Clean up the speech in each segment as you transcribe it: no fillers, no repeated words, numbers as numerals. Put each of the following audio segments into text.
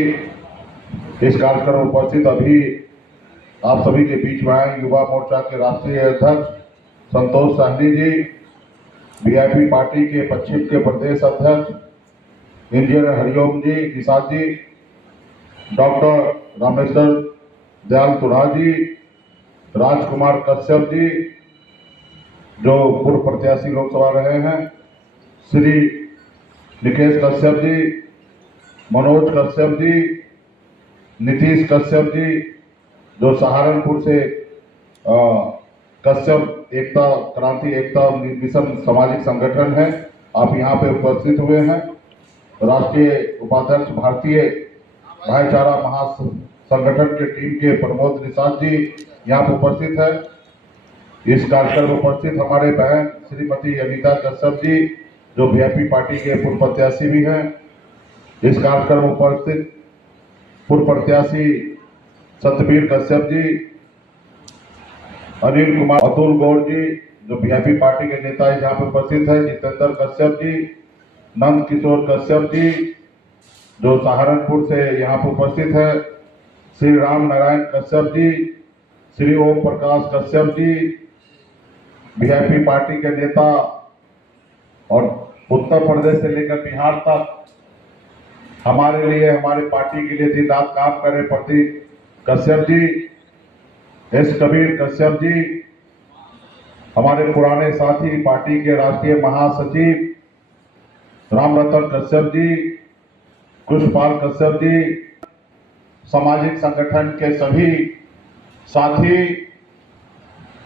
इस कार्यक्रम में उपस्थित अभी आप सभी के बीच में आए युवा मोर्चा के राष्ट्रीय अध्यक्ष संतोष साहनी जी, वीआईपी पार्टी के पश्चिम के प्रदेश अध्यक्ष इंजीनियर हरिओम जी निषाद जी, डॉक्टर रामेश्वर दयाल तुरा जी, राजकुमार कश्यप जी जो पूर्व प्रत्याशी लोकसभा रहे हैं, श्री निकेश कश्यप जी, मनोज कश्यप जी, नीतीश कश्यप जी जो सहारनपुर से कश्यप एकता क्रांति एकता मिशन सामाजिक संगठन है, आप यहाँ पे उपस्थित हुए हैं। राष्ट्रीय उपाध्यक्ष भारतीय भाईचारा महासंगठन के टीम के प्रमोद निषाद जी यहाँ पे उपस्थित है। इस कार्यक्रम में उपस्थित हमारे बहन श्रीमती अनीता कश्यप जी जो वीआईपी पार्टी के पूर्व प्रत्याशी भी हैं। इस कार्यक्रम में उपस्थित पूर्व प्रत्याशी सतबीर कश्यप जी, अनिल कुमार अतुल गौड़ जी जो वीआईपी पार्टी के नेता यहाँ पे उपस्थित है, जितेंद्र कश्यप जी, नंद किशोर कश्यप जी जो सहारनपुर से यहाँ पे उपस्थित है, श्री राम नारायण कश्यप जी, श्री ओम प्रकाश कश्यप जी, वीआईपी पार्टी के नेता और उत्तर प्रदेश से लेकर बिहार तक हमारे लिए हमारे पार्टी के लिए दिन रात काम कर रहे प्रतीक कश्यप जी, एस कबीर कश्यप जी, हमारे पुराने साथी पार्टी के राष्ट्रीय महासचिव रामरतन कश्यप जी, कृष्णपाल कश्यप जी, सामाजिक संगठन के सभी साथी,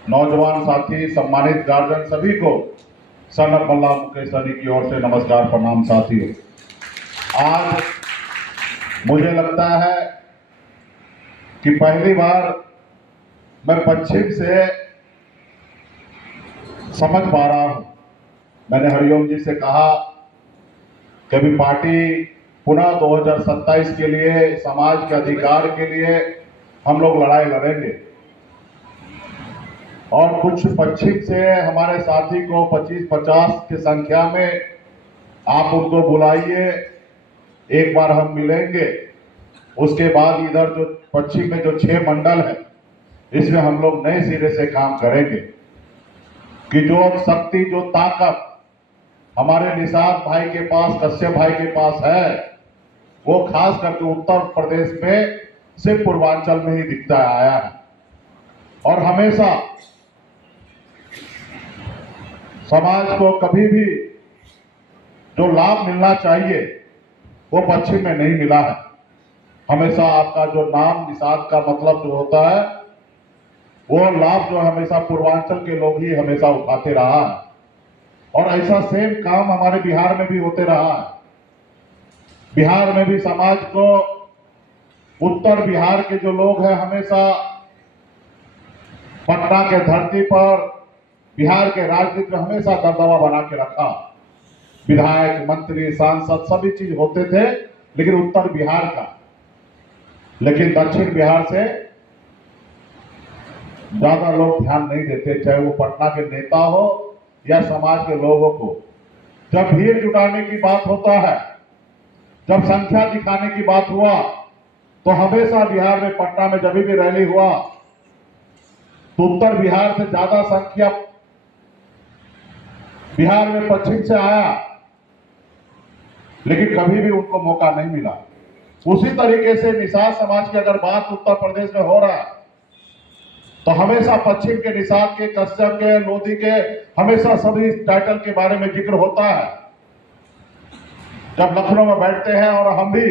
नौजवान साथी, सम्मानित गार्जियन सभी को सनक मल्ला मुकेश सहनी की ओर से नमस्कार प्रणाम साथियों। आज मुझे लगता है कि पहली बार मैं पश्चिम से समझ पा रहा हूं। मैंने हरिओम जी से कहा कि अभी पार्टी पुनः 2027 के लिए समाज के अधिकार के लिए हम लोग लड़ाई लड़ेंगे और कुछ पश्चिम से हमारे साथी को 25-50 की संख्या में आप उनको बुलाइए, एक बार हम मिलेंगे। उसके बाद इधर जो पश्चिम में जो 6 मंडल है इसमें हम लोग नए सिरे से काम करेंगे कि जो शक्ति जो ताकत हमारे निषाद भाई के पास, कश्यप भाई के पास है, वो खास करके उत्तर प्रदेश में सिर्फ पूर्वांचल में ही दिखता आया है और हमेशा समाज को कभी भी जो लाभ मिलना चाहिए वो पश्चिम में नहीं मिला है। हमेशा आपका जो नाम निषाद का मतलब जो होता है वो लाभ जो हमेशा पूर्वांचल के लोग ही हमेशा उठाते रहा है और ऐसा सेम काम हमारे बिहार में भी होते रहा है। बिहार में भी समाज को उत्तर बिहार के जो लोग हैं हमेशा पटना के धरती पर बिहार के राजनीति में हमेशा दबदबा बना के रखा। विधायक, मंत्री, सांसद सभी चीज होते थे लेकिन उत्तर बिहार का, लेकिन दक्षिण बिहार से ज्यादा लोग ध्यान नहीं देते, चाहे वो पटना के नेता हो या समाज के लोगों को। जब भीड़ जुटाने की बात होता है, जब संख्या दिखाने की बात हुआ तो हमेशा बिहार में पटना में जब भी रैली हुआ तो उत्तर बिहार से ज्यादा संख्या बिहार में पश्चिम से आया, लेकिन कभी भी उनको मौका नहीं मिला। उसी तरीके से निषाद समाज की अगर बात उत्तर प्रदेश में हो रहा है तो हमेशा पश्चिम के निषाद के, कश्यप के, लोधी के हमेशा सभी टाइटल के बारे में जिक्र होता है। जब लखनऊ में बैठते हैं और हम भी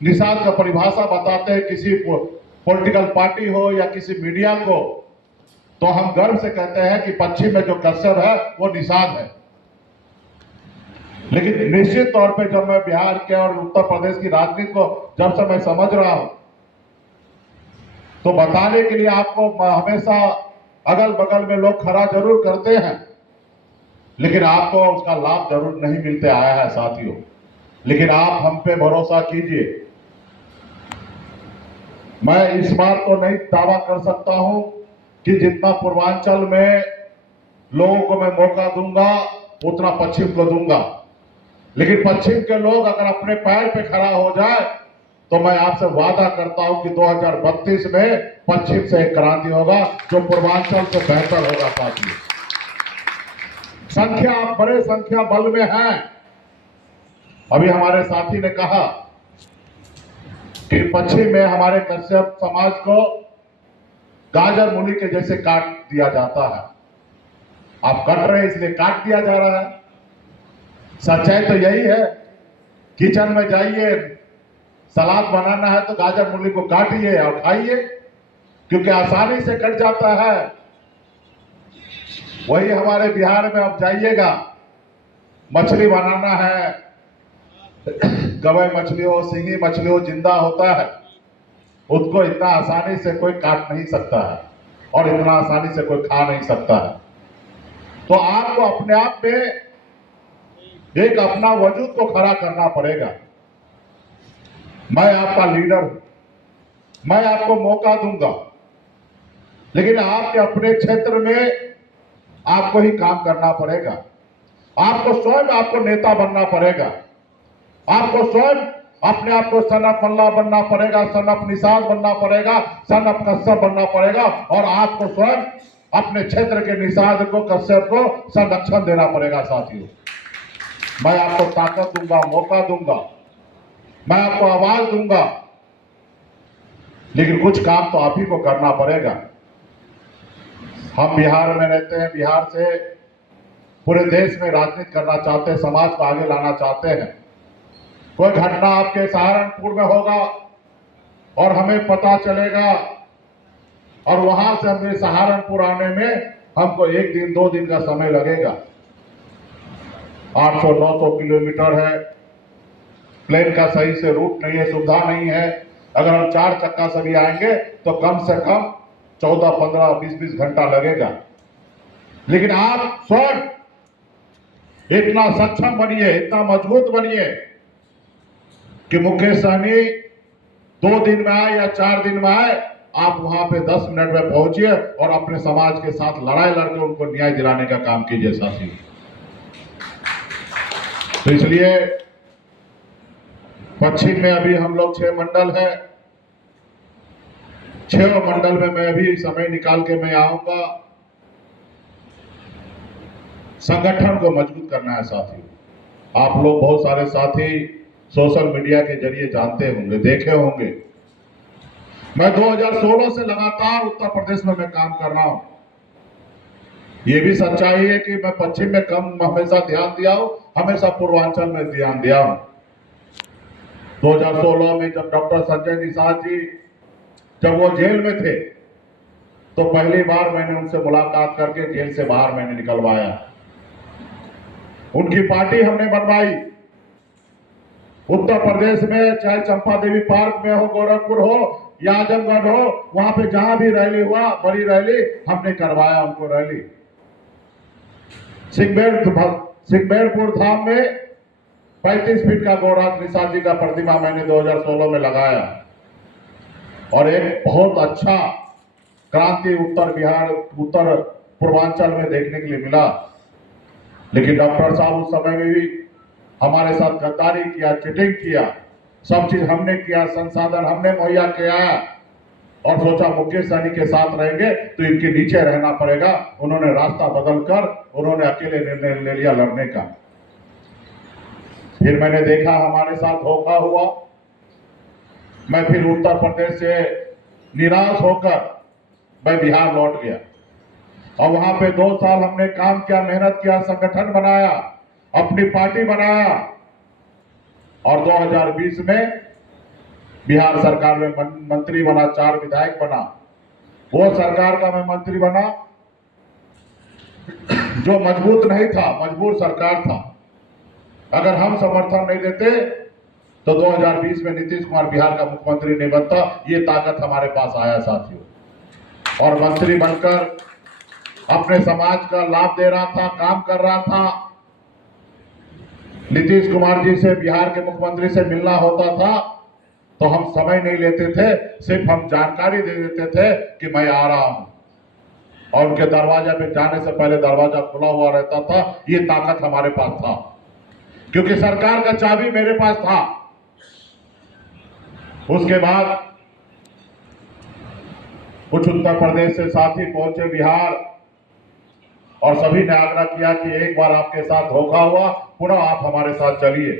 निषाद का परिभाषा बताते हैं किसी पॉलिटिकल पार्टी हो या किसी मीडिया को, तो हम गर्व से कहते हैं कि पश्चिम में जो कश्यप है वो निषाद है। लेकिन निश्चित तौर पे जब मैं बिहार के और उत्तर प्रदेश की राजनीति को जब से मैं समझ रहा हूं तो बताने के लिए आपको हमेशा अगल बगल में लोग खड़ा जरूर करते हैं लेकिन आपको उसका लाभ जरूर नहीं मिलते आया है साथियों। लेकिन आप हम पे भरोसा कीजिए, मैं इस बार तो नहीं दावा कर सकता हूं कि जितना पूर्वांचल में लोगों को मैं मौका दूंगा उतना पश्चिम को दूंगा, लेकिन पश्चिम के लोग अगर अपने पैर पे खड़ा हो जाए तो मैं आपसे वादा करता हूं कि 2032 में पश्चिम से एक क्रांति होगा जो पूर्वांचल से बेहतर होगा। साथियों, संख्या आप बड़े संख्या बल में हैं। अभी हमारे साथी ने कहा कि पश्चिम में हमारे कश्यप समाज को गाजर मूली के जैसे काट दिया जाता है। आप कट रहे हैं इसलिए काट दिया जा रहा है। सच्चाई तो यही है। किचन में जाइए, सलाद बनाना है तो गाजर मूली को काटिए और खाइए, क्योंकि आसानी से कट जाता है। वही हमारे बिहार में अब जाइएगा, मछली बनाना है, गवई मछली हो, सिंगी मछली हो, जिंदा होता है, उसको इतना आसानी से कोई काट नहीं सकता है और इतना आसानी से कोई खा नहीं सकता है। तो आपको अपने आप में एक अपना वजूद को खड़ा करना पड़ेगा। मैं आपका लीडर हूं, मैं आपको मौका दूंगा, लेकिन आपके अपने क्षेत्र में आपको ही काम करना पड़ेगा। आपको स्वयं आपको नेता बनना पड़ेगा। आपको स्वयं अपने आप को सनफ मल्ला बनना पड़ेगा, सनफ निषाद बनना पड़ेगा, सनफ कश्यप बनना पड़ेगा और आपको स्वयं अपने क्षेत्र के निषाद को, कश्यप को संरक्षण देना पड़ेगा। साथियों, मैं आपको ताकत दूंगा, मौका दूंगा, मैं आपको आवाज दूंगा, लेकिन कुछ काम तो आप ही को करना पड़ेगा। हम बिहार में रहते हैं, बिहार से पूरे देश में राजनीति करना चाहते हैं, समाज को आगे लाना चाहते हैं। कोई घटना आपके सहारनपुर में होगा और हमें पता चलेगा और वहां से हमें सहारनपुर आने में हमको 1 दिन 2 दिन का समय लगेगा। 800-900 किलोमीटर है, प्लेन का सही से रूट नहीं है, सुविधा नहीं है। अगर हम 4 चक्का से भी आएंगे तो कम से कम 14, 15, 20 घंटा लगेगा। लेकिन आप स्वयं इतना सक्षम बनिए, इतना मजबूत बनिए कि मुकेश सहनी 2 दिन में आए या 4 दिन में आए, आप वहां पे 10 मिनट में पहुंचिए और अपने समाज के साथ लड़ाई लड़के उनको न्याय दिलाने का काम कीजिए। साथी, तो इसलिए पश्चिम में अभी हम लोग 6 मंडल है, 6 मंडल में मैं भी समय निकाल के मैं आऊंगा। संगठन को मजबूत करना है। साथियों, आप लोग बहुत सारे साथी सोशल मीडिया के जरिए जानते होंगे, देखे होंगे, मैं 2016 से लगातार उत्तर प्रदेश में मैं काम कर रहा हूं। ये भी सच्चाई है कि मैं पश्चिम में कम हमेशा ध्यान दिया हूं, हमेशा पूर्वांचल में ध्यान दिया हूं। 2016 में जब डॉक्टर संजय निषाद जी जब वो जेल में थे तो पहली बार मैंने उनसे मुलाकात करके जेल से बाहर मैंने निकलवाया। उनकी पार्टी हमने बनवाई। उत्तर प्रदेश में चाहे चंपा देवी पार्क में हो, गोरखपुर हो या आजमगढ़ हो, वहां पे जहां भी रैली हुआ, बड़ी रैली हमने करवाया उनको रैली। सिंहबेड़पुर धाम में 35 फीट का गौराज निषाद जी का प्रतिमा मैंने 2016 में लगाया और एक बहुत अच्छा क्रांति उत्तर पूर्वांचल में देखने के लिए मिला। लेकिन डॉक्टर साहब उस समय में भी हमारे साथ गद्दारी किया, चिटिंग किया, सब चीज हमने किया, संसाधन हमने मुहैया किया और सोचा मुकेश सहनी के साथ रहेंगे तो इनके नीचे रहना पड़ेगा। उन्होंने रास्ता बदलकर उन्होंने अकेले निर्णय ले लिया लड़ने का। फिर मैंने देखा हमारे साथ धोखा हुआ। मैं फिर उत्तर प्रदेश से निराश होकर मैं बिहार लौट गया और वहां पे 2 साल हमने काम किया, मेहनत किया, संगठन बनाया, अपनी पार्टी बनाया और 2020 में बिहार सरकार में मंत्री बना, 4 विधायक बना। वो सरकार का मैं मंत्री बना जो मजबूत नहीं था, मजबूर सरकार था। अगर हम समर्थन नहीं देते तो 2020 में नीतीश कुमार बिहार का मुख्यमंत्री नहीं बनता। ये ताकत हमारे पास आया साथियों, और मंत्री बनकर अपने समाज का लाभ दे रहा था, काम कर रहा था। नीतीश कुमार जी से, बिहार के मुख्यमंत्री से मिलना होता था तो हम समय नहीं लेते थे, सिर्फ हम जानकारी दे देते थे कि मैं आ रहा हूं और उनके दरवाजे पे जाने से पहले दरवाजा खुला हुआ रहता था। ये ताकत हमारे पास था क्योंकि सरकार का चाबी मेरे पास था। उसके बाद कुछ उत्तर प्रदेश से साथी पहुंचे बिहार, और सभी ने आग्रह किया कि एक बार आपके साथ धोखा हुआ, पुनः आप हमारे साथ चलिए।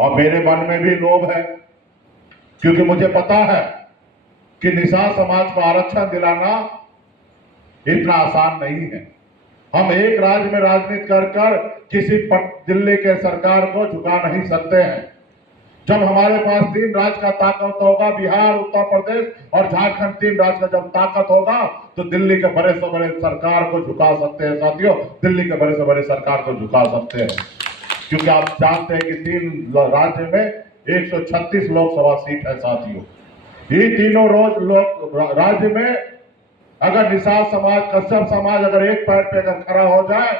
और मेरे मन में भी लोभ है, क्योंकि मुझे पता है कि निषाद समाज को आरक्षण दिलाना इतना आसान नहीं है। हम एक राज्य में राजनीति कर कर किसी दिल्ली के सरकार को झुका नहीं सकते हैं। जब हमारे पास 3 राज्य का ताकत होगा, बिहार, उत्तर प्रदेश और झारखंड, 3 राज्य का जब ताकत होगा, तो दिल्ली के बड़े से बड़े सरकार को झुका सकते हैं। साथियों, दिल्ली के बड़े से बड़े सरकार को झुका सकते हैं, क्योंकि आप जानते हैं कि 3 राज्य में 136 लोकसभा सीट है। साथियों, ये तीनों राज्य में अगर निषाद समाज, कश्यप समाज अगर एक पैर पे अगर खड़ा हो जाए,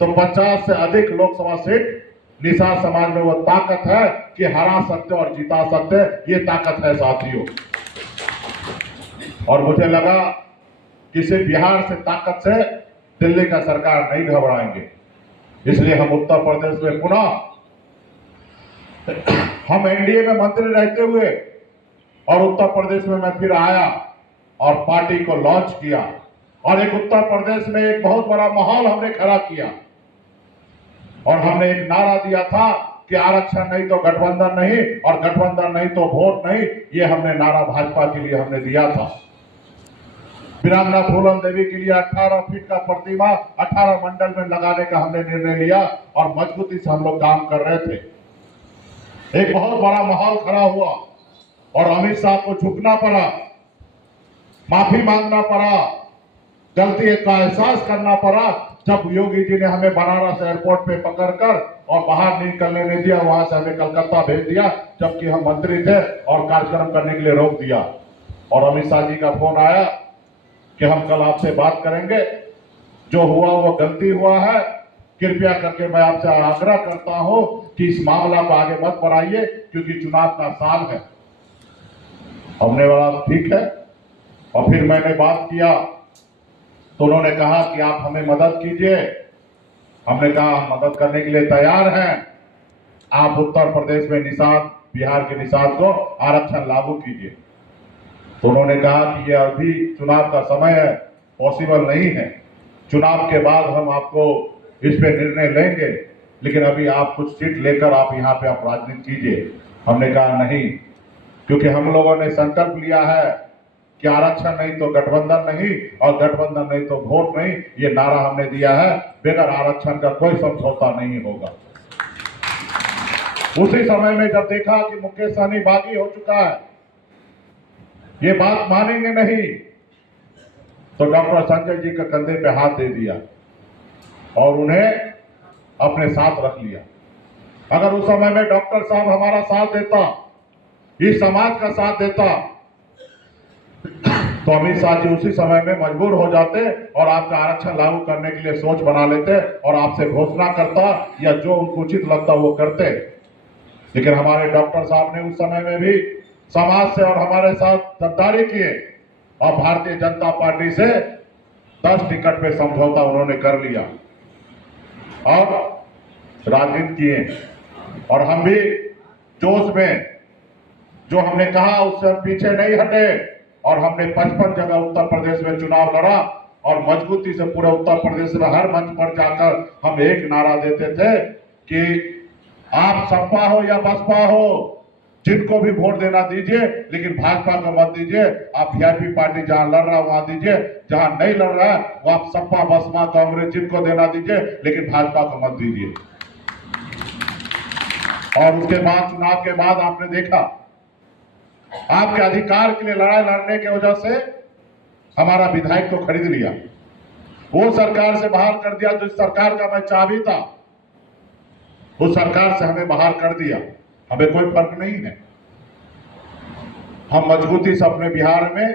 तो 50 से अधिक लोकसभा सीट निषाद समाज में वो ताकत है कि हरा सकते और जिता सकते, ये ताकत है साथियों। और मुझे लगा कि सिर्फ बिहार से ताकत से दिल्ली का सरकार नहीं घबराएंगे, इसलिए हम उत्तर प्रदेश में पुनः हम एनडीए में मंत्री रहते हुए और उत्तर प्रदेश में मैं फिर आया और पार्टी को लॉन्च किया, और एक उत्तर प्रदेश में एक बहुत बड़ा माहौल हमने खड़ा किया, और हमने एक नारा दिया था कि आरक्षण नहीं तो गठबंधन नहीं, और गठबंधन नहीं तो वोट नहीं। ये हमने नारा भाजपा के लिए हमने दिया था। वीरांगना फूलन देवी के लिए 18 फीट का प्रतिमा 18 मंडल में लगाने का हमने निर्णय लिया, और मजबूती से हम लोग काम कर रहे थे। एक बहुत बड़ा माहौल खड़ा हुआ, और अमित शाह को झुकना पड़ा, माफी मांगना पड़ा, गलती का एहसास करना पड़ा, जब योगी जी ने हमें बनारस एयरपोर्ट पे पकड़कर और बाहर निकलने नहीं दिया, वहां से हमें कलकत्ता भेज दिया, जबकि हम मंत्री थे, और कार्यक्रम करने के लिए रोक दिया। और अमित शाह जी का फोन आया कि हम कल आपसे बात करेंगे, जो हुआ वो गलती हुआ है, कृपया करके मैं आपसे आग्रह करता हूं कि इस मामला को आगे मत बढ़ाइए, क्योंकि चुनाव का साल है। हमने बोला ठीक है, और फिर मैंने बात किया तो उन्होंने कहा कि आप हमें मदद कीजिए। हमने कहा हम मदद करने के लिए तैयार हैं, आप उत्तर प्रदेश में निषाद, बिहार के निषाद को आरक्षण लागू कीजिए। तो उन्होंने कहा कि ये अभी चुनाव का समय है, पॉसिबल नहीं है, चुनाव के बाद हम आपको इस पे निर्णय लेंगे, लेकिन अभी आप कुछ सीट लेकर आप यहाँ पे आप राजनीति कीजिए। हमने कहा नहीं, क्योंकि हम लोगों ने संकल्प लिया है कि आरक्षण नहीं तो गठबंधन नहीं, और गठबंधन नहीं तो वोट नहीं, ये नारा हमने दिया है। बगैर आरक्षण का कोई समझौता नहीं होगा। उसी समय में जब देखा कि मुकेश सहनी बागी हो चुका है, ये बात मानेंगे नहीं, तो डॉक्टर संजय जी के कंधे पे हाथ दे दिया और उन्हें अपने साथ रख लिया। अगर उस समय में डॉक्टर साहब हमारा साथ देता, इस समाज का साथ देता, तो अमित शाह जी उसी समय में मजबूर हो जाते और आपका आरक्षण लागू करने के लिए सोच बना लेते और आपसे घोषणा करता, या जो उनको उचित लगता वो करते। लेकिन हमारे डॉक्टर साहब ने उस समय में भी समाज से और हमारे साथ गद्दारी किए, और भारतीय जनता पार्टी से 10 टिकट पे समझौता उन्होंने कर लिया और राजनीति किए। और हम भी जोश में जो हमने कहा उससे हम पीछे नहीं हटे, और हमने 55 जगह उत्तर प्रदेश में चुनाव लड़ा, और मजबूती से पूरे उत्तर प्रदेश में हर मंच पर जाकर हम एक नारा देते थे कि आप सपा हो या बसपा हो, जिनको भी वोट देना दीजिए, लेकिन भाजपा को मत दीजिए। आप वीआईपी पार्टी जहां लड़ रहा है वहां दीजिए, जहां नहीं लड़ रहा है वो आप सपा, बसपा, कांग्रेस जिनको देना दीजिए, लेकिन भाजपा को मत दीजिए। और उसके बाद चुनाव के बाद आपने देखा, आपके अधिकार के लिए लड़ाई लड़ने की वजह से हमारा विधायक को खरीद लिया, वो सरकार से बाहर कर दिया, जिस सरकार का मैं चाबी था उस सरकार से हमें बाहर कर दिया। हमें कोई फर्क नहीं है, हम मजबूती से अपने बिहार में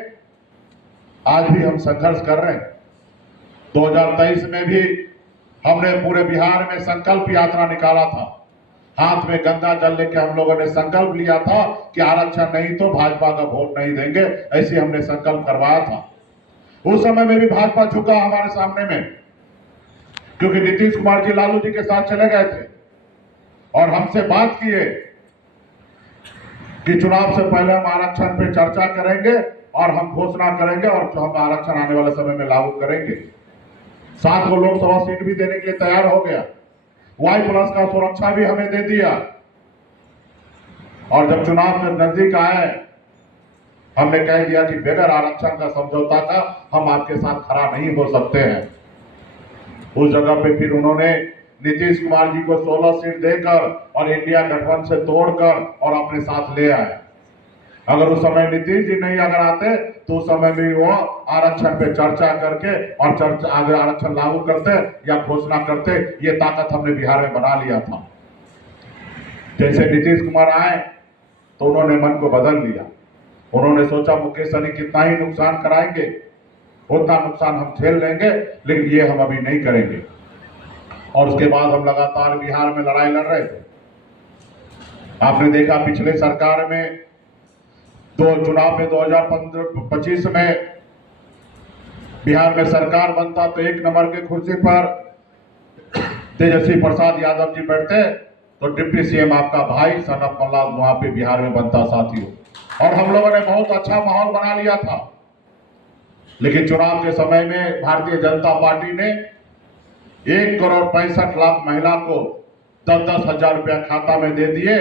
आज भी हम संघर्ष कर रहे हैं। 2023 में भी हमने पूरे बिहार में संकल्प यात्रा निकाला था, हाथ में गंगा जल लेके हम लोगों ने संकल्प लिया था कि आरक्षण नहीं तो भाजपा का वोट नहीं देंगे, ऐसे हमने संकल्प करवाया था। उस समय में भी भाजपा झुका हमारे सामने में, क्योंकि नीतीश कुमार जी लालू जी के साथ चले गए थे और हमसे बात किए कि चुनाव से पहले हम आरक्षण पे चर्चा करेंगे और हम घोषणा करेंगे और जो हम आरक्षण आने वाले समय में लागू करेंगे। 7 को लोकसभा सीट भी देने के लिए तैयार हो गया, Y+ का सुरक्षा भी हमें दे दिया। और जब चुनाव में नजदीक आए, हमने कह दिया कि बगैर आरक्षण का समझौता का हम आपके साथ खड़ा नहीं हो सकते हैं। उस जगह पे फिर उन्होंने नीतीश कुमार जी को 16 सीट देकर और इंडिया गठबंधन से तोड़कर और अपने साथ ले आए। अगर उस समय नीतीश जी नहीं अगर आते तो उस समय भी वो आरक्षण पे चर्चा करके और चर्चा अगर आरक्षण लागू करते या घोषणा करते, ये ताकत हमने बिहार में बना लिया था। जैसे नीतीश कुमार आए तो उन्होंने मन को बदल लिया। उन्होंने सोचा मुकेश सहनी कितना ही नुकसान कराएंगे, उतना नुकसान हम झेल लेंगे, लेकिन ये हम अभी नहीं करेंगे। और उसके बाद हम लगातार बिहार में लड़ाई लड़ रहे थे। आपने देखा पिछले सरकार में तो चुनाव में 2025 में बिहार में सरकार बनता तो 1 नंबर के कुर्सी पर तेजस्वी प्रसाद यादव जी बैठते, तो डिप्टी सीएम आपका भाई सन ऑफ मल्लाह वहां पे बिहार में बनता साथियों। और हम लोगों ने बहुत अच्छा माहौल बना लिया था। लेकिन चुनाव के समय में भारतीय जनता पार्टी ने 1,65,00,000 महिला को 10-10 हजार रुपया खाता में दे दिए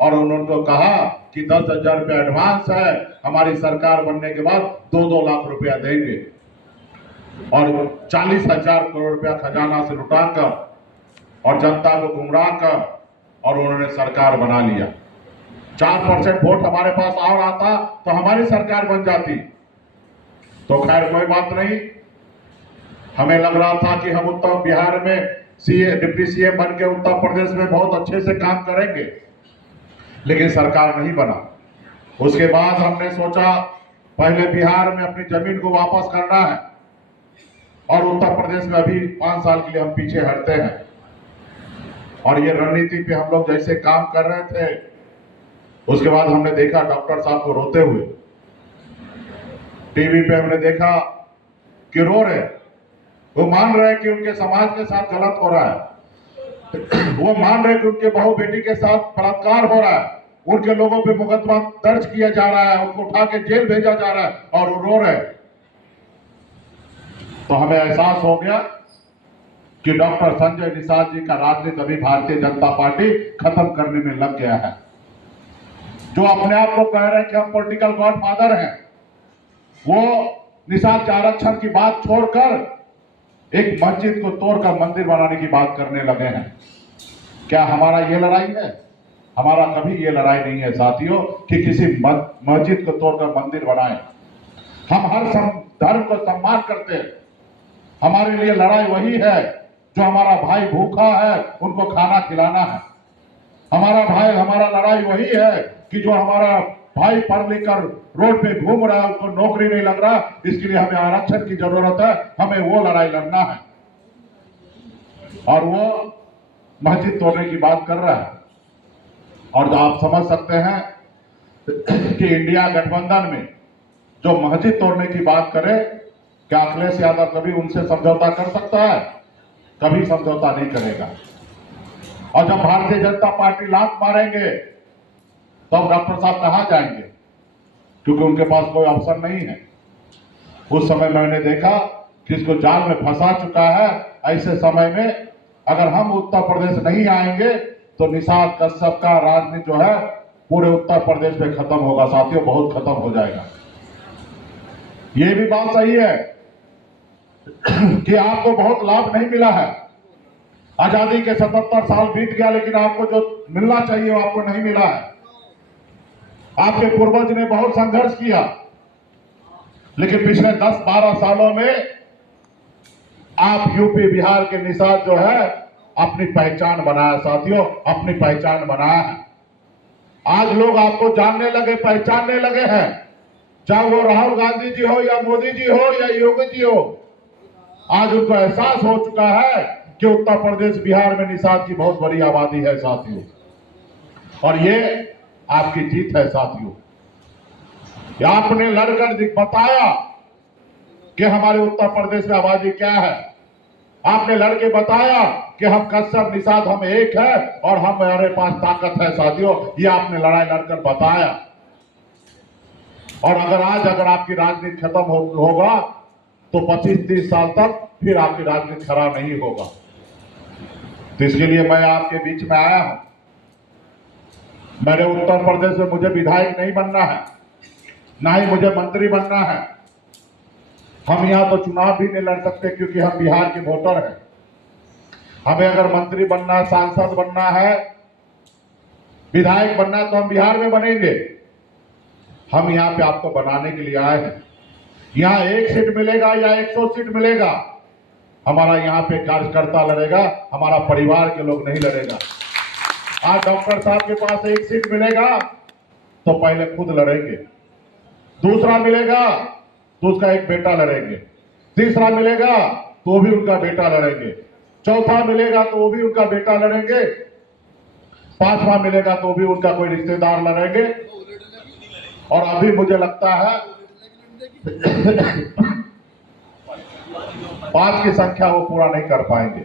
और उनको कहा कि 10 हजार रुपया एडवांस है, हमारी सरकार बनने के बाद 2-2 लाख रुपया देंगे। और 40,000 करोड़ रुपया खजाना से लुटाकर और जनता को गुमराह कर और उन्होंने सरकार बना लिया। 4% वोट हमारे पास और आता तो हमारी सरकार बन जाती। तो खैर कोई बात नहीं, हमें लग रहा था कि हम उत्तर बिहार में डिप्टी सीएम बन के उत्तर प्रदेश में बहुत अच्छे से काम करेंगे, लेकिन सरकार नहीं बना। उसके बाद हमने सोचा पहले बिहार में अपनी जमीन को वापस करना है और उत्तर प्रदेश में अभी 5 साल के लिए हम पीछे हटते हैं। और ये रणनीति पे हम लोग जैसे काम कर रहे थे, उसके बाद हमने देखा डॉक्टर साहब को रोते हुए टीवी पे, हमने देखा कि रो रहे, वो मान रहे कि उनके समाज के साथ गलत हो रहा है, वो मान रहे कि उनके बहू बेटी के साथ बलात्कार हो रहा है, उनके लोगों पे मुकदमा दर्ज किया जा रहा है, उनको उठा के जेल भेजा जा रहा है और वो रो रहे। तो हमें एहसास हो गया कि डॉक्टर संजय निषाद जी का राजनीति अभी भारतीय जनता पार्टी खत्म करने में लग गया है। जो अपने आप को कह रहे हैं कि हम पॉलिटिकल गॉडफादर हैं, वो निषाद के आरक्षण की बात छोड़कर एक मस्जिद को तोड़कर मंदिर बनाने की बात करने लगे हैं। क्या हमारा ये लड़ाई है? हमारा कभी ये लड़ाई नहीं है साथियों कि किसी मस्जिद को तोड़कर मंदिर बनाएं। हम हर धर्म को सम्मान करते हैं। हमारे लिए लड़ाई वही है जो हमारा भाई भूखा है उनको खाना खिलाना है। हमारा लड़ाई वही है कि जो हमारा भाई पढ़ लिख कर रोड पे घूम रहा है, उसको नौकरी नहीं लग रहा, इसके लिए हमें आरक्षण की जरूरत है, हमें वो लड़ाई लड़ना है। और वो मस्जिद तोड़ने की बात कर रहा है। और आप समझ सकते हैं कि इंडिया गठबंधन में जो मस्जिद तोड़ने की बात करे, क्या अखिलेश यादव कभी उनसे समझौता कर सकता है? कभी समझौता नहीं करेगा। और जब भारतीय जनता पार्टी लात मारेंगे तो अब डॉक्टर साहब कहां जाएंगे, क्योंकि उनके पास कोई अवसर नहीं है। उस समय मैंने देखा कि इसको जाल में फंसा चुका है। ऐसे समय में अगर हम उत्तर प्रदेश नहीं आएंगे तो निषाद कश्यप का राजनीति जो है पूरे उत्तर प्रदेश में खत्म होगा साथियों, बहुत खत्म हो जाएगा। ये भी बात सही है कि आपको बहुत लाभ नहीं मिला है। आजादी के 77 साल बीत गया, लेकिन आपको जो मिलना चाहिए वो आपको नहीं मिला है। आपके पूर्वज ने बहुत संघर्ष किया, लेकिन पिछले 10-12 सालों में आप यूपी बिहार के निषाद जो है अपनी पहचान बनाया साथियों, अपनी पहचान बनाया है। आज लोग आपको जानने लगे, पहचानने लगे हैं। चाहे वो राहुल गांधी जी हो या मोदी जी हो या योगी जी हो, आज उनको एहसास हो चुका है कि उत्तर प्रदेश बिहार में निषाद की बहुत बड़ी आबादी है साथियों। और ये आपकी जीत है साथियों। आपने लड़कर बताया कि हमारे उत्तर प्रदेश में आबादी क्या है। आपने लड़के बताया कि हम कश्यप निषाद हम एक है और हमारे पास ताकत है साथियों, ये आपने लड़ाई लड़कर बताया। और अगर आपकी राजनीति खत्म होगा तो 25-30 साल तक फिर आपकी राजनीति खराब नहीं होगा। तो इसके लिए मैं आपके बीच में आया हूं। मेरे उत्तर प्रदेश में मुझे विधायक नहीं बनना है, ना ही मुझे मंत्री बनना है। हम यहां तो चुनाव भी नहीं लड़ सकते क्योंकि हम बिहार के वोटर हैं। हमें अगर मंत्री बनना, सांसद बनना है, विधायक बनना है तो हम बिहार में बनेंगे। हम यहाँ पे आपको बनाने के लिए आए हैं। यहाँ 1 सीट मिलेगा या 100 सीट मिलेगा, हमारा यहाँ पे कार्यकर्ता लड़ेगा, हमारा परिवार के लोग नहीं लड़ेगा। आज डॉक्टर साहब के पास 1 सीट मिलेगा तो पहले खुद लड़ेंगे, दूसरा मिलेगा तो उसका एक बेटा लड़ेंगे, तीसरा मिलेगा तो भी उनका बेटा लड़ेंगे, चौथा मिलेगा तो वो भी उनका बेटा लड़ेंगे, पांचवा मिलेगा तो भी उनका कोई रिश्तेदार लड़ेंगे। और अभी मुझे लगता है 5 की संख्या वो पूरा नहीं कर पाएंगे।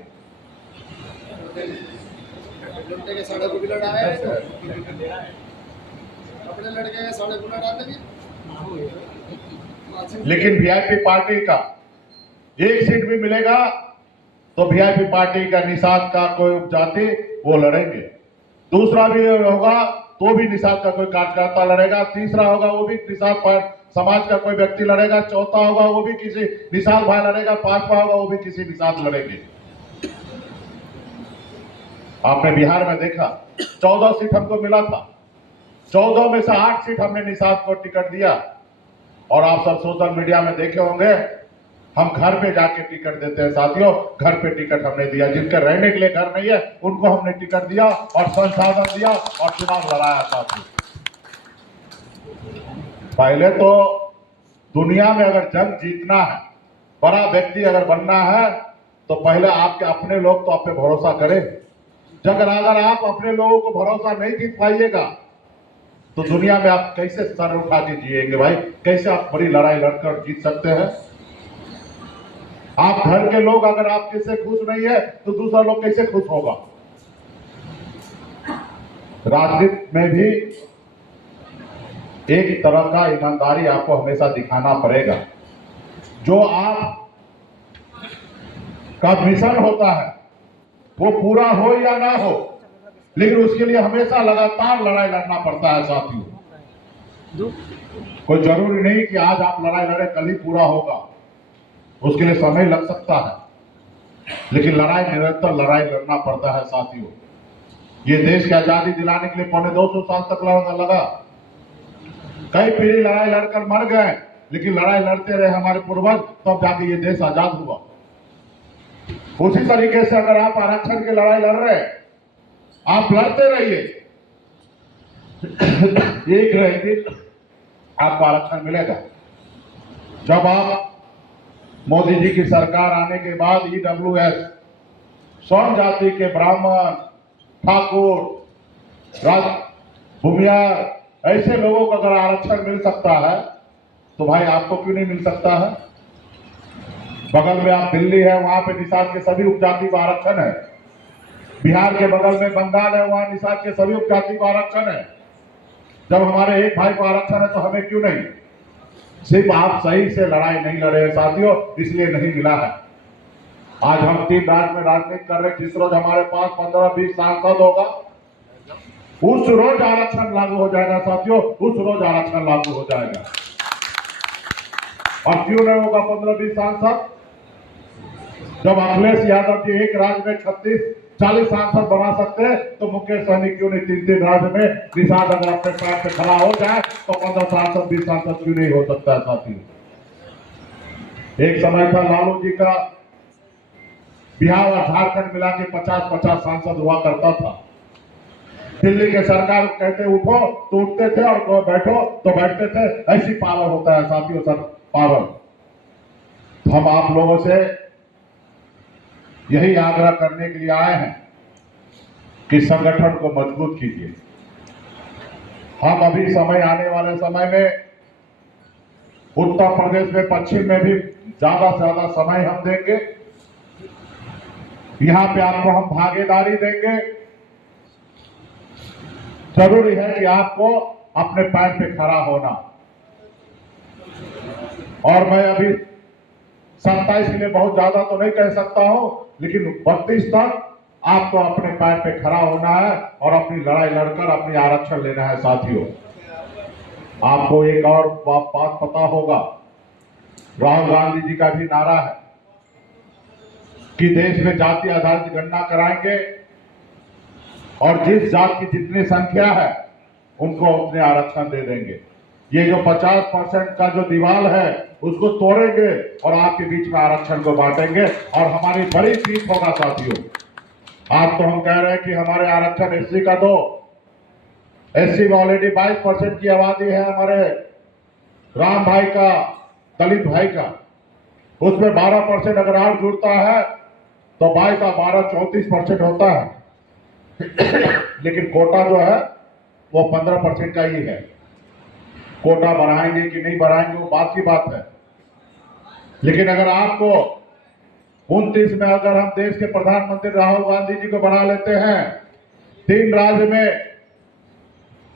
लेकिन वीआईपी पार्टी का 1 सीट भी मिलेगा तो वीआईपी पार्टी का निषाद का कोई उपजाति वो लड़ेंगे, दूसरा भी होगा तो भी निषाद का कोई कार्यकर्ता लड़ेगा, तीसरा होगा वो भी निषाद समाज का कोई व्यक्ति लड़ेगा, चौथा होगा वो भी किसी निषाद भाई लड़ेगा, पांचवा होगा वो भी किसी निषाद लड़ेंगे। आपने बिहार में देखा 14 सीट हमको मिला था, 14 में से 8 सीट हमने निषाद को टिकट दिया। और आप सब सोशल मीडिया में देखे होंगे, हम घर पे जाके टिकट देते हैं साथियों, घर पे टिकट हमने दिया। जिनके रहने के लिए घर नहीं है उनको हमने टिकट दिया और संसाधन दिया और चुनाव लड़ाया साथियों। पहले तो दुनिया में अगर जंग जीतना है, बड़ा व्यक्ति अगर बनना है तो पहले आपके अपने लोग तो आप पे भरोसा करें। अगर आप अपने लोगों को भरोसा नहीं जीत पाइएगा तो दुनिया में आप कैसे सर उठा के जिएंगे भाई? कैसे आप बड़ी लड़ाई लड़कर जीत सकते हैं? आप घर के लोग अगर आप किससे खुश नहीं है तो दूसरा लोग कैसे खुश होगा? राजनीति में भी एक तरह का ईमानदारी आपको हमेशा दिखाना पड़ेगा। जो आप का मिशन होता है वो पूरा हो या ना हो, लेकिन उसके लिए हमेशा लगातार लड़ाई लड़ना पड़ता है साथियों। कोई जरूरी नहीं कि आज आप लड़ाई लड़े कल ही पूरा होगा, उसके लिए समय लग सकता है, लेकिन लड़ाई निरंतर लड़ाई लड़ना पड़ता है साथियों। ये देश की आजादी दिलाने के लिए 250 साल तक लगा। कई पीढ़ी लड़ाई लड़कर मर गए, लेकिन लड़ाई लड़ते रहे हमारे पूर्वज, तब जाके ये देश आजाद हुआ। उसी तरीके से अगर आप आरक्षण की लड़ाई लड़ रहे हैं, आप लड़ते रहिए, एक दिन आपको आरक्षण मिलेगा। जब आप मोदी जी की सरकार आने के बाद EWS स्वर्ण जाति के ब्राह्मण, ठाकुर, भूमियार ऐसे लोगों को अगर आरक्षण मिल सकता है तो भाई आपको क्यों नहीं मिल सकता है? बगल में आप दिल्ली है, वहां पे निषाद के सभी उपजाति को आरक्षण है। बिहार के बगल में बंगाल है, वहां निषाद के सभी उपजाति को आरक्षण है। जब हमारे एक भाई को आरक्षण है तो हमें क्यों नहीं? सिर्फ आप सही से लड़ाई नहीं लड़े हैं साथियों, इसलिए नहीं मिला है। आज हम 3 राज्य में राजनीति कर रहे हैं। जिस रोज हमारे पास 15-20 सांसद होगा उस रोज आरक्षण लागू हो जाएगा साथियों, उस रोज आरक्षण लागू हो जाएगा। और क्यों नहीं होगा 15-20 सांसद? जब अखिलेश यादव जी एक राज्य में 36-40 सांसद बना सकते हैं तो मुकेश सहनी क्यों नहीं 3 राज्य में? निषाद अगर अपने पैर पे खड़ा हो जाए तो 15 सांसद 20 सांसद क्यों नहीं हो सकता है साथियों? एक समय था लालू जी का बिहार और झारखंड मिला के 50-50 सांसद हुआ करता था। दिल्ली के सरकार कहते उठो तो उठते थे और बैठो तो बैठते थे। ऐसी पावर होता है साथियों, सर पावर। हम आप लोगों से यही आग्रह करने के लिए आए हैं कि संगठन को मजबूत कीजिए। हम अभी समय आने वाले समय में उत्तर प्रदेश में, पश्चिम में भी ज्यादा से ज्यादा समय हम देंगे। यहाँ पे आपको हम भागीदारी देंगे। जरूरी है कि आपको अपने पैर पे खड़ा होना। और मैं अभी 27 के लिए बहुत ज्यादा तो नहीं कह सकता हूं, लेकिन 32 तक आपको अपने पैर पे खड़ा होना है और अपनी लड़ाई लड़कर अपनी आरक्षण लेना है। साथियों, आपको एक और बात पता होगा, राहुल गांधी जी का भी नारा है कि देश में जाति आधारित गणना कराएंगे और जिस जात की जितनी संख्या है उनको उतने आरक्षण दे देंगे। ये जो 50% का जो दीवार है उसको तोड़ेंगे और आपके बीच में आरक्षण को बांटेंगे और हमारी बड़ी जीत होगा। साथियों, आज तो हम कह रहे हैं कि हमारे आरक्षण एससी का दो। एससी में ऑलरेडी 22% की आबादी है हमारे राम भाई का, दलित भाई का, उसमें 12% अगर और जुड़ता है तो 22 और 12 34% होता है। लेकिन कोटा जो है वो 15% का ही है। कोटा बढ़ाएंगे कि नहीं बढ़ाएंगे वो बात की बात है। लेकिन अगर आपको 29 में अगर हम देश के प्रधानमंत्री राहुल गांधी जी को बना लेते हैं, 3 राज्य में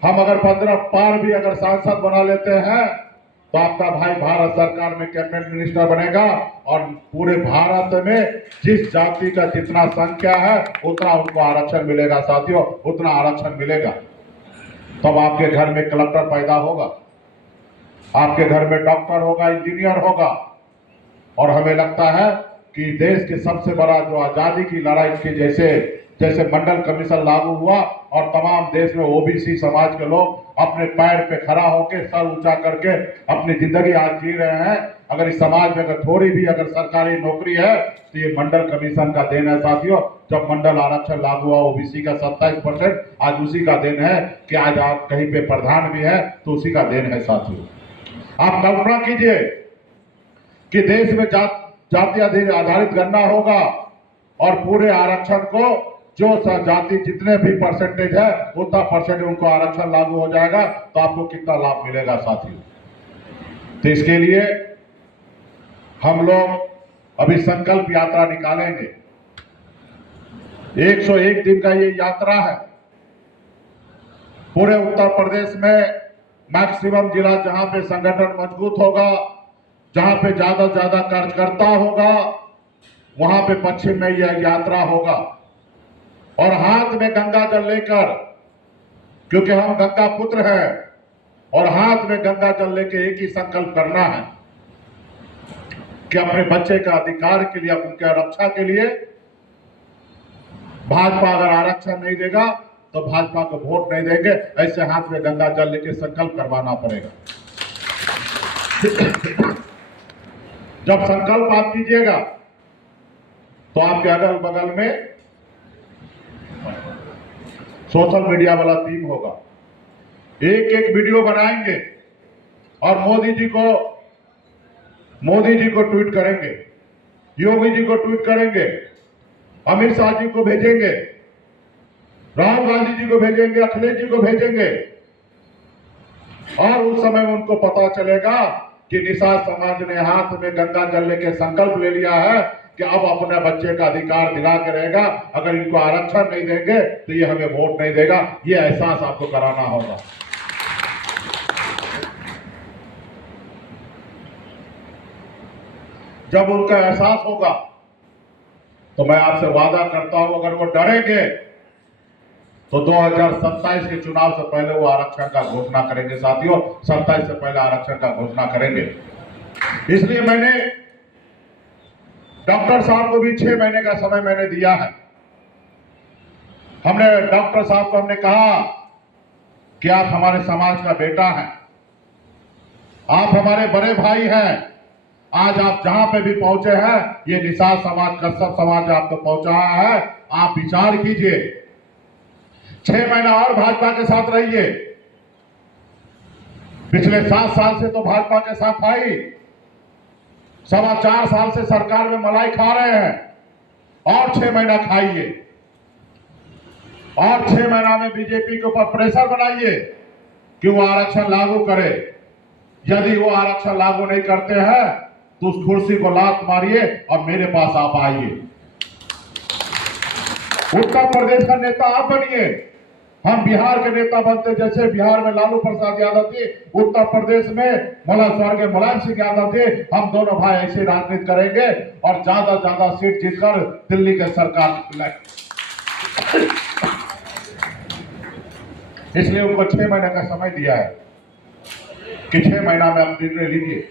हम अगर 15 पार भी अगर सांसद बना लेते हैं तो आपका भाई भारत सरकार में कैबिनेट मिनिस्टर बनेगा और पूरे भारत में जिस जाति का जितना संख्या है उतना उनको आरक्षण मिलेगा। साथियों, उतना आरक्षण मिलेगा तब आपके घर में कलेक्टर पैदा होगा, आपके घर में डॉक्टर होगा, इंजीनियर होगा। और हमें लगता है कि देश के सबसे बड़ा जो आजादी की लड़ाई के जैसे मंडल कमीशन लागू हुआ और तमाम देश में ओबीसी समाज के लोग अपने पैर पे खड़ा होकर सर ऊंचा करके अपनी जिंदगी आज जी रहे हैं। अगर इस समाज में अगर थोड़ी भी अगर सरकारी नौकरी है तो ये मंडल कमीशन का देन है। साथियों, जब मंडल आरक्षण लागू हुआ ओबीसी का 27%, आज उसी का देन है कि आज आप कहीं पे प्रधान भी है तो उसी का देन है। साथियों, आप कल्पना कीजिए कि देश में जाति आधारित गणना होगा और पूरे आरक्षण को जो जाति जितने भी परसेंटेज है उतना परसेंट उनको आरक्षण लागू हो जाएगा तो आपको कितना लाभ मिलेगा। साथियों, तो इसके लिए हम लोग अभी संकल्प यात्रा निकालेंगे। 101 दिन का ये यात्रा है। पूरे उत्तर प्रदेश में मैक्सिमम जिला जहां पे संगठन मजबूत होगा, जहां पे ज्यादा से ज्यादा कार्यकर्ता होगा, वहां पे पश्चिम में यह यात्रा होगा। और हाथ में गंगा जल लेकर, क्योंकि हम गंगा पुत्र हैं, और हाथ में गंगा जल लेके एक ही संकल्प करना है कि अपने बच्चे का अधिकार के लिए, उनके रक्षा के लिए भाजपा अगर आरक्षण नहीं देगा तो भाजपा को वोट नहीं देंगे। ऐसे हाथ में गंगा जल लेके संकल्प करवाना पड़ेगा। जब संकल्प आप कीजिएगा तो आपके अगल बगल में सोशल मीडिया वाला टीम होगा, एक एक वीडियो बनाएंगे और मोदी जी को ट्वीट करेंगे, योगी जी को ट्वीट करेंगे, अमित शाह जी को भेजेंगे, राहुल गांधी जी को भेजेंगे, अखिलेश जी को भेजेंगे। और उस समय में उनको पता चलेगा कि निषाद समाज ने हाथ में गंगा जल लेके संकल्प ले लिया है कि अब अपने बच्चे का अधिकार दिला के रहेगा। अगर इनको आरक्षण नहीं देंगे तो ये हमें वोट नहीं देगा। ये एहसास आपको कराना होगा। जब उनका एहसास होगा तो मैं आपसे वादा करता हूं, अगर वो डरेंगे तो 2027 के चुनाव से पहले वो आरक्षण का घोषणा करेंगे। साथियों, 27 से पहले आरक्षण का घोषणा करेंगे। इसलिए मैंने डॉक्टर साहब को भी 6 महीने का समय मैंने दिया है। हमने डॉक्टर साहब को हमने कहा कि आप हमारे समाज का बेटा हैं, आप हमारे बड़े भाई हैं। आज आप जहां पे भी पहुंचे हैं, ये निषाद समाज, कश्यप समाज आपको पहुंचाया है। आप विचार कीजिए, 6 महीना और भाजपा के साथ रहिए। पिछले 7 साल से तो भाजपा के साथ भाई 4.25 साल से सरकार में मलाई खा रहे हैं और 6 महीना खाइए और 6 महीना में बीजेपी के ऊपर प्रेशर बनाइए कि वो आरक्षण लागू करे। यदि वो आरक्षण लागू नहीं करते हैं तो उस कुर्सी को लात मारिए और मेरे पास आप आइए। उत्तर प्रदेश का नेता आप बनिए, हम बिहार के नेता बनते। जैसे बिहार में लालू प्रसाद यादव थे, उत्तर प्रदेश में स्वर्गीय मुलायम सिंह यादव थे। हम दोनों भाई ऐसे राजनीति करेंगे और ज्यादा सीट जीतकर दिल्ली के सरकार लाएंगे। इसलिए उनको 6 महीने का समय दिया है कि 6 महीना में आप निर्णय लीजिए।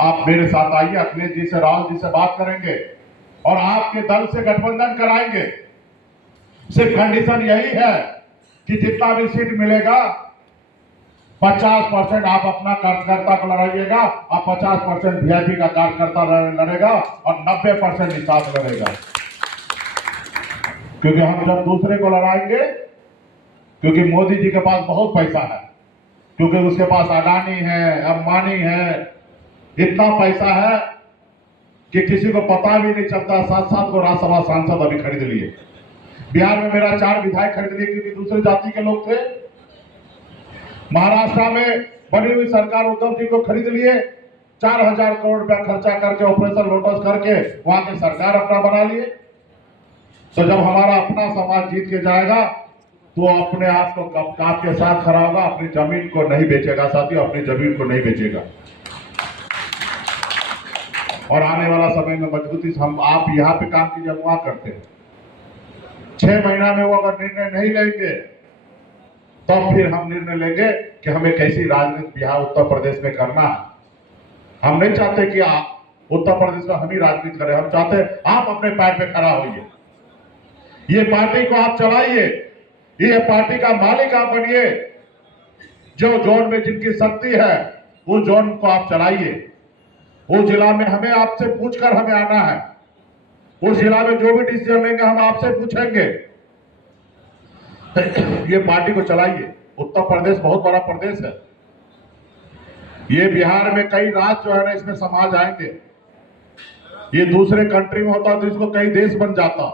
आप मेरे साथ आइए, अखिलेश जी से, राहुल जी से बात करेंगे और आपके दल से गठबंधन कराएंगे। सिर्फ कंडीशन यही है कि जितना भी सीट मिलेगा 50% आप अपना कार्यकर्ता को लड़ाइएगा और 50% वीआईपी का कार्यकर्ता लड़ेगा और 90% निषाद लड़ेगा। क्योंकि हम जब दूसरे को लड़ाएंगे, क्योंकि मोदी जी के पास बहुत पैसा है, क्योंकि उसके पास अडानी है, अंबानी है, इतना पैसा है कि किसी को पता भी नहीं चलता। 7-7 को राज्यसभा सांसद अभी खरीद लिए। बिहार में मेरा 4 विधायक खरीद लिए क्योंकि दूसरे जाति के लोग थे। महाराष्ट्र में बनी हुई सरकार उद्धव जी को खरीद लिए, 4000 करोड़ रुपया खर्चा करके, ऑपरेशन लोटस करके वहां की सरकार अपना बना लिए। तो जब हमारा अपना समाज जीत के जाएगा तो अपने आप को कप्तान के साथ खड़ा होगा, अपनी जमीन को नहीं बेचेगा साथियों, अपनी जमीन को नहीं बेचेगा। और आने वाला समय में मजबूती से हम आप यहाँ पे काम कीजिए, वहां करते हैं। 6 महीना में वो अगर निर्णय नहीं लेंगे तो फिर हम निर्णय लेंगे कि हमें कैसी राजनीति बिहार उत्तर प्रदेश में करना है। हम नहीं चाहते कि आप उत्तर प्रदेश में हम ही राजनीति करें, हम चाहते हैं आप अपने पैर पे खड़ा होइए, ये पार्टी को आप चलाइए, ये पार्टी का मालिक आप बनिए। जो जोन में जिनकी शक्ति है उस जोन को आप चलाइए। उस जिला में हमें आपसे पूछकर हमें आना है, उस जिला में जो भी डिसीजन लेंगे हम आपसे पूछेंगे। ये पार्टी को चलाइए। उत्तर प्रदेश बहुत बड़ा प्रदेश है, ये बिहार में कई राज्य जो है ना इसमें समा जाएंगे। ये दूसरे कंट्री में होता तो इसको कई देश बन जाता,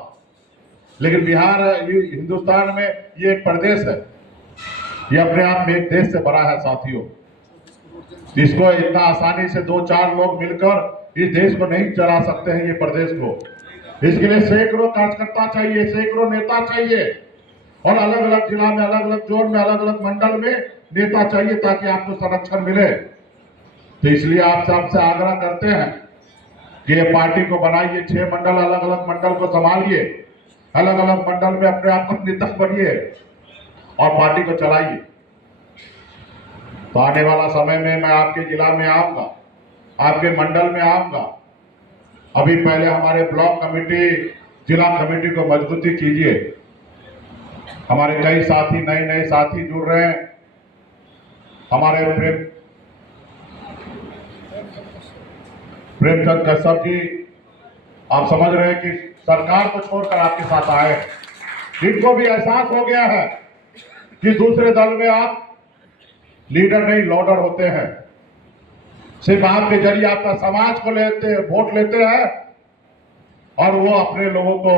लेकिन बिहार हिंदुस्तान में ये एक प्रदेश है, ये अपने आप में एक देश से बड़ा है साथियों। इसको इतना आसानी से 2-4 लोग मिलकर इस देश को नहीं चला सकते हैं, ये प्रदेश को। इसके लिए सैकड़ों कार्यकर्ता चाहिए, सैकड़ों नेता चाहिए और अलग अलग जिला में, अलग अलग जोन में, अलग अलग मंडल में नेता चाहिए ताकि आपको संरक्षण मिले। तो इसलिए आप सबसे आग्रह करते हैं कि ये पार्टी को बनाइए, 6 मंडल, अलग अलग मंडल को संभालिए, अलग अलग मंडल में अपने आप को नेता बनिए और पार्टी को चलाइए। तो आने वाला समय में मैं आपके जिला में आऊंगा, आपके मंडल में आऊंगा। अभी पहले हमारे ब्लॉक कमेटी, जिला कमेटी को मजबूती कीजिए। हमारे कई साथी, नए साथी जुड़ रहे हैं। हमारे प्रेमचंद कश्यप जी, आप समझ रहे हैं कि सरकार को छोड़कर आपके साथ आए। इनको भी एहसास हो गया है कि दूसरे दल में आप लीडर नहीं लोडर होते हैं। सिर्फ आपके जरिए आपका समाज को वोट लेते हैं और वो अपने लोगों को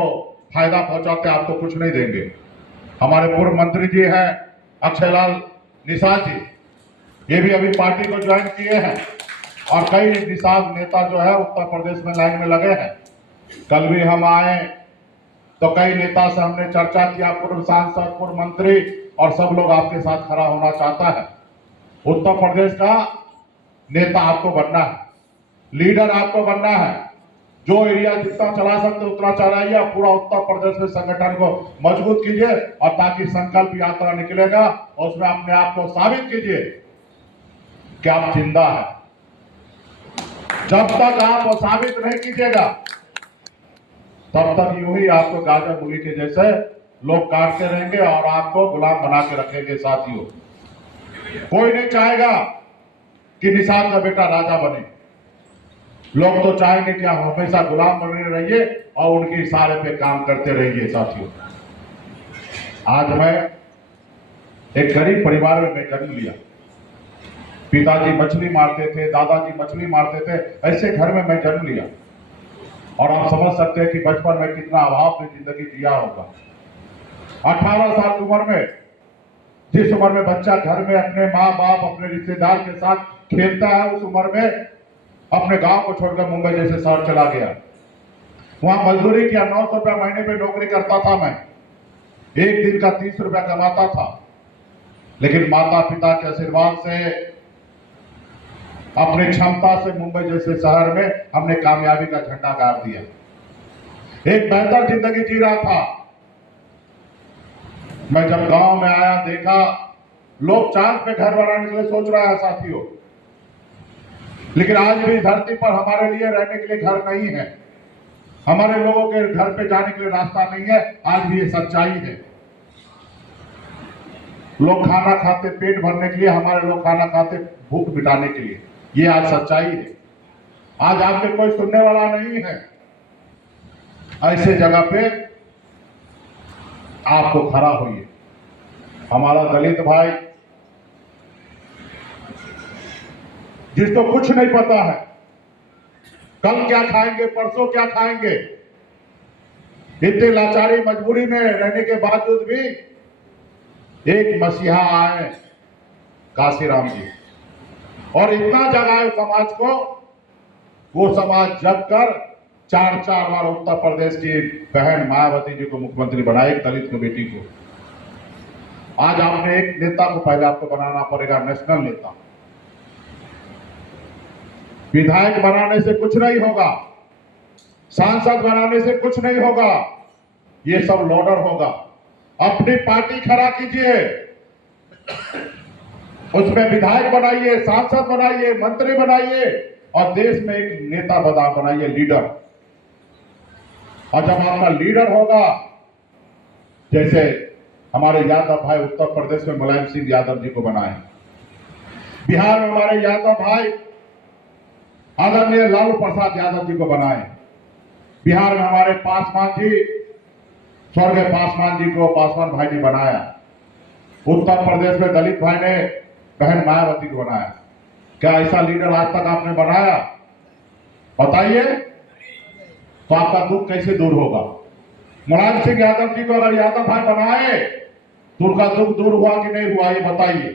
फायदा पहुंचाते हैं, आपको कुछ नहीं देंगे। हमारे पूर्व मंत्री जी हैं अक्षयलाल निषाद जी, ये भी अभी पार्टी को ज्वाइन किए हैं और कई निषाद नेता जो है उत्तर प्रदेश में लाइन में लगे हैं। कल भी हम आए तो कई नेता से हमने चर्चा किया, पूर्व सांसद, पूर्व मंत्री और सब लोग आपके साथ खड़ा होना चाहता है। उत्तर प्रदेश का नेता आपको बनना है, लीडर आपको बनना है। जो एरिया जितना चला सकते उतना चलाइए, पूरा उत्तर प्रदेश में संगठन को मजबूत कीजिए और ताकि संकल्प यात्रा निकलेगा और उसमें अपने आप को साबित कीजिए कि आप जिंदा है। जब तक आप वो साबित नहीं कीजिएगा तब तक यूं ही आपको गाजर मूली के जैसे लोग काटते रहेंगे और आपको गुलाम बना के रखेंगे साथियों। कोई नहीं चाहेगा कि निषाद का बेटा राजा बने। लोग तो चाहेंगे कि आप हमेशा गुलाम बने रहिए और उनके इशारे पे काम करते रहिए साथियों। आज मैं एक गरीब परिवार में जन्म लिया। पिताजी मछली मारते थे, दादाजी मछली मारते थे, ऐसे घर में मैं जन्म लिया और आप समझ सकते हैं कि बचपन में कितना अभाव में जिंदगी जिया होगा। 18 साल की उम्र में, जिस उम्र में बच्चा घर में अपने माँ बाप, अपने रिश्तेदार के साथ खेलता है, उस उम्र में अपने गांव को छोड़कर मुंबई जैसे शहर चला गया। वहां मजदूरी किया, 900 रुपया महीने पे नौकरी करता था मैं, एक दिन का 30 रुपया कमाता था। लेकिन माता पिता के आशीर्वाद से, अपनी क्षमता से मुंबई जैसे शहर में हमने कामयाबी का झंडा गाड़ दिया। एक बेहतर जिंदगी जी रहा था। मैं जब गांव में आया, देखा लोग चांद पे घर बनाने के लिए सोच रहा है साथियों, लेकिन आज भी धरती पर हमारे लिए रहने के लिए घर नहीं है, हमारे लोगों के घर पे जाने के लिए रास्ता नहीं है। आज भी ये सच्चाई है। लोग खाना खाते पेट भरने के लिए, हमारे लोग खाना खाते भूख मिटाने के लिए। ये आज सच्चाई है। आज आप में कोई सुनने वाला नहीं है। ऐसे जगह पे आपको खड़ा होइए। हमारा दलित भाई जिसको कुछ नहीं पता है, कल क्या खाएंगे, परसों क्या खाएंगे, इतनी लाचारी मजबूरी में रहने के बावजूद भी एक मसीहा आए, काशीराम जी, और इतना जगाए समाज को। वो समाज जग कर 4 बार उत्तर प्रदेश की बहन मायावती जी को मुख्यमंत्री बनाए, एक दलित की बेटी को। आज आपने एक नेता को पहले आपको बनाना पड़ेगा, नेशनल नेता। विधायक बनाने से कुछ नहीं होगा, सांसद बनाने से कुछ नहीं होगा, ये सब लोडर होगा। अपनी पार्टी खड़ा कीजिए, उसमें विधायक बनाइए, सांसद बनाइए, मंत्री बनाइए, और देश में एक नेता बनाइए, लीडर। और जब आपका लीडर होगा, जैसे हमारे यादव भाई उत्तर प्रदेश में मुलायम सिंह यादव जी को बनाए, बिहार में हमारे यादव भाई आदरणीय लालू प्रसाद यादव जी को बनाए, बिहार में हमारे पासवान जी, स्वर्गीय पासवान जी को पासवान भाई ने बनाया, उत्तर प्रदेश में दलित भाई ने बहन मायावती को बनाया। क्या ऐसा लीडर आज तक आपने बनाया? बताइए। तो आपका दुख कैसे दूर होगा? मुलायम सिंह यादव जी को अगर यादव भाई बनाए तो उनका दुख दूर हुआ कि नहीं हुआ, ये बताइए।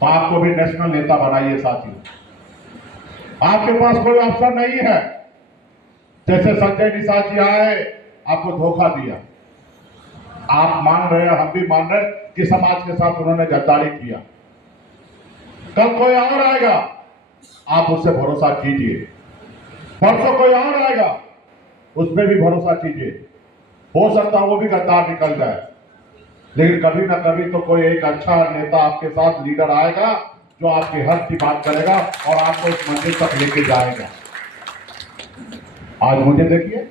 तो आपको भी नेशनल नेता बनाइए साथियों। आपके पास कोई ऑप्शन नहीं है। जैसे संजय निषाद जी आए, आपको धोखा दिया, आप मान रहे हैं, हम भी मान रहे हैं कि समाज के साथ उन्होंने गद्दारी किया। कल कोई और आएगा, आप उससे भरोसा कीजिए। परसों कोई और आएगा, उस पर भी भरोसा कीजिए। हो सकता है वो भी गद्दार निकल जाए, लेकिन कभी ना कभी तो कोई एक अच्छा नेता आपके साथ लीडर आएगा जो आपके हक की बात करेगा और आपको इस मंजिल तक लेके जाएगा। आज मुझे देखिए,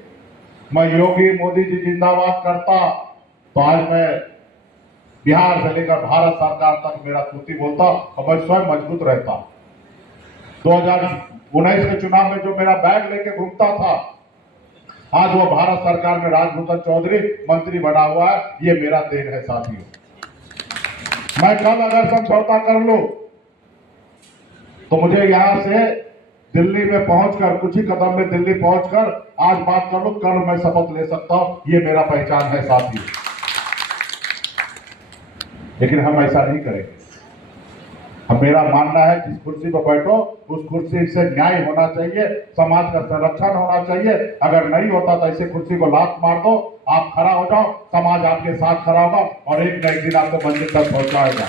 मैं योगी मोदी जी जिंदाबाद करता तो आज मैं बिहार से लेकर भारत सरकार तक मेरा कुर्ती बोलता और मैं स्वयं मजबूत रहता। 2019 के चुनाव में जो मेरा बैग लेके घूमता था, आज वो भारत सरकार में राजभूषण चौधरी मंत्री बना हुआ है। ये मेरा देन है साथियों। मैं कल अगर समझौता कर लूं तो मुझे यहां से दिल्ली में पहुंचकर, कुछ ही कदम में दिल्ली पहुंचकर आज बात कर लूं, कल मैं शपथ ले सकता हूं। ये मेरा पहचान है साथियों। लेकिन हम ऐसा नहीं करेंगे। हम, मेरा मानना है जिस कुर्सी पर बैठो उस कुर्सी से न्याय होना चाहिए, समाज का संरक्षण होना चाहिए। अगर नहीं होता तो ऐसे कुर्सी को लात मार दो, आप खड़ा हो जाओ, समाज आपके साथ खड़ा होगा और एक न एक दिन आपको मंजिल तक पहुंचाएगा।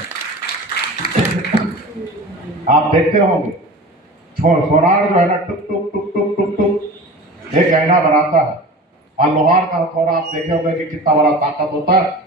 आप देखते होंगे सोनार जो है ना, टुक टुक टुक टुक टुक टुक एक गहना बनाता है, और लोहार का हथौड़ा आप देखे होंगे कि कितना बड़ा ताकत होता है।